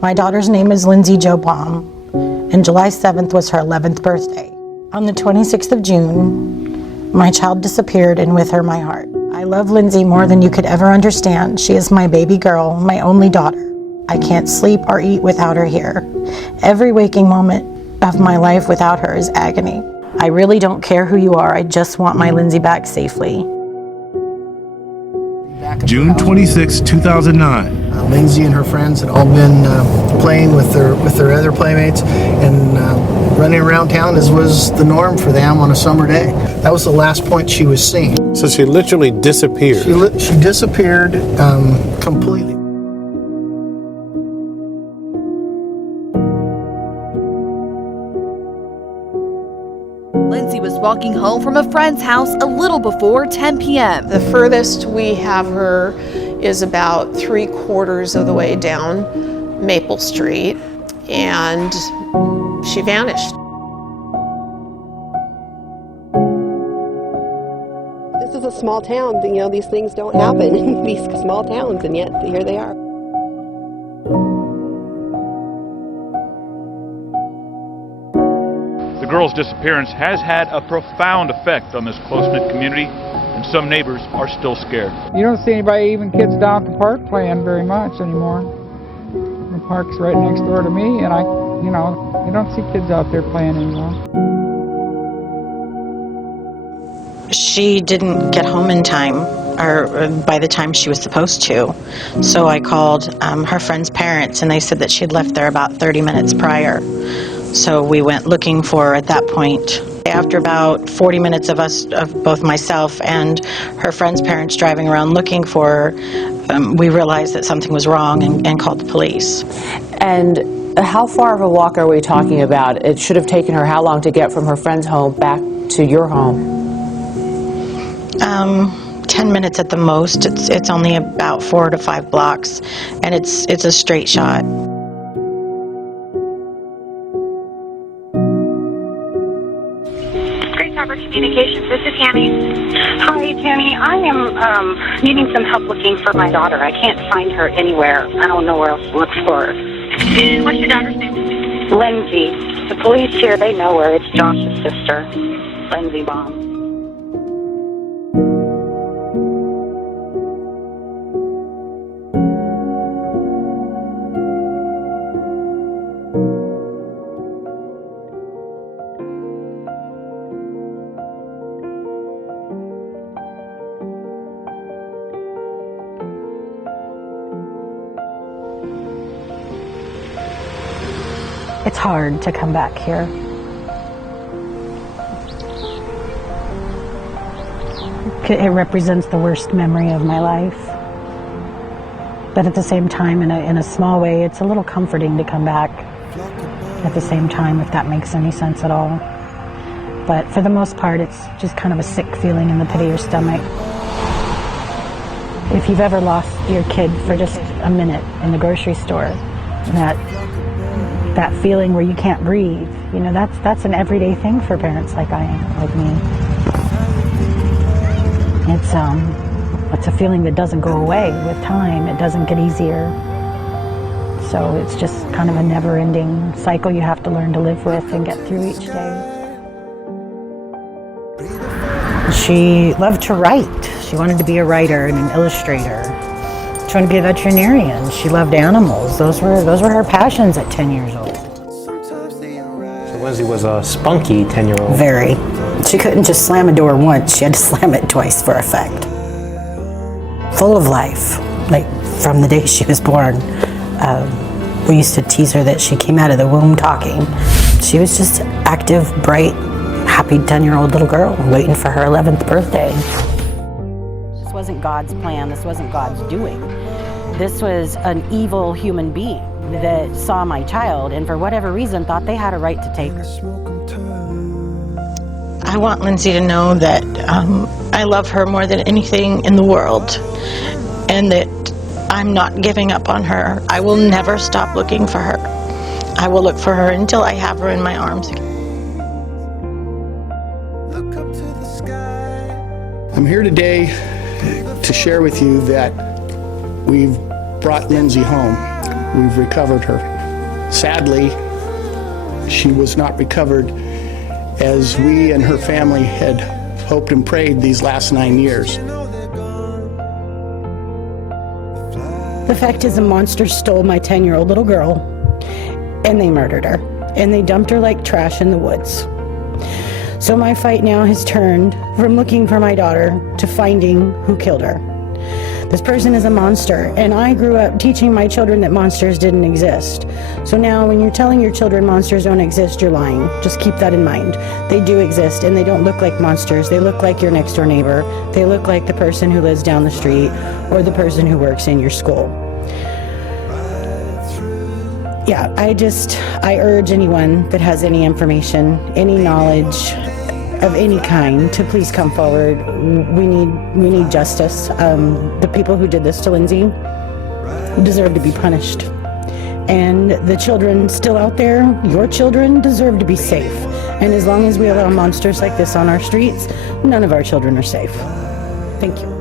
My daughter's name is Lindsey Jo Baum, and July 7th was her 11th birthday. On the 26th of June, my child disappeared, and with her, my heart. I love Lindsey more than you could ever understand. She is my baby girl, my only daughter. I can't sleep or eat without her here. Every waking moment of my life without her is agony. I really don't care who you are. I just want my Lindsey back safely. June 26, 2009. Lindsey and her friends had all been playing with their other playmates and running around town as was the norm for them on a summer day. That was the last point she was seen. So she literally disappeared. She disappeared completely. Lindsey was walking home from a friend's house a little before 10 p.m. The furthest we have her is about 3/4 of the way down Maple Street, and she vanished. This is a small town. You know, these things don't happen in these small towns, and yet here they are. The girl's disappearance has had a profound effect on this close-knit community, and some neighbors are still scared. You don't see anybody, even kids down at the park, playing very much anymore. The park's right next door to me, and you don't see kids out there playing anymore. She didn't get home in time, or by the time she was supposed to. So I called her friend's parents, and they said that she'd left there about 30 minutes prior. So we went looking for her at that point. After about 40 minutes of both myself and her friend's parents driving around looking for her, we realized that something was wrong and called the police. And how far of a walk are we talking about? It should have taken her how long to get from her friend's home back to your home? 10 minutes at the most. It's only about 4 to 5 blocks, and it's a straight shot. Communications, this is Tammy. Hi, Tammy. I am needing some help looking for my daughter. I can't find her anywhere. I don't know where else to look for her. And what's your daughter's name? Lindsey. The police here, they know her. It's Josh's sister, Lindsey Baum. It's hard to come back here. It represents the worst memory of my life. But at the same time, in a small way, it's a little comforting to come back at the same time, if that makes any sense at all. But for the most part, it's just kind of a sick feeling in the pit of your stomach. If you've ever lost your kid for just a minute in the grocery store, that feeling where you can't breathe, that's an everyday thing for parents like me. It's a feeling that doesn't go away with time. It doesn't get easier. So it's just kind of a never-ending cycle you have to learn to live with and get through each day. She loved to write. She wanted to be a writer and an illustrator. She wanted to be a veterinarian. She loved animals. Those were her passions at 10 years old. So Lindsey was a spunky 10-year-old. Very. She couldn't just slam a door once. She had to slam it twice for effect. Full of life, like from the day she was born. We used to tease her that she came out of the womb talking. She was just active, bright, happy 10-year-old little girl waiting for her 11th birthday. This wasn't God's plan. This wasn't God's doing. This was an evil human being that saw my child and for whatever reason thought they had a right to take her. I want Lindsey to know that I love her more than anything in the world, and that I'm not giving up on her. I will never stop looking for her. I will look for her until I have her in my arms again. I'm here today to share with you that we've brought Lindsey home. we've recovered her. Sadly, she was not recovered as we and her family had hoped and prayed these last 9 years. The fact is, a monster stole my 10-year-old little girl, and they murdered her, and they dumped her like trash in the woods. So my fight now has turned from looking for my daughter to finding who killed her. This person is a monster, and I grew up teaching my children that monsters didn't exist. So now when you're telling your children monsters don't exist, you're lying. Just keep that in mind. They do exist, and they don't look like monsters. They look like your next door neighbor. They look like the person who lives down the street or the person who works in your school. Yeah, I urge anyone that has any information, any knowledge of any kind to please come forward. We need justice. The people who did this to Lindsey deserve to be punished. And the children still out there, your children, deserve to be safe. And as long as we allow monsters like this on our streets, none of our children are safe. Thank you.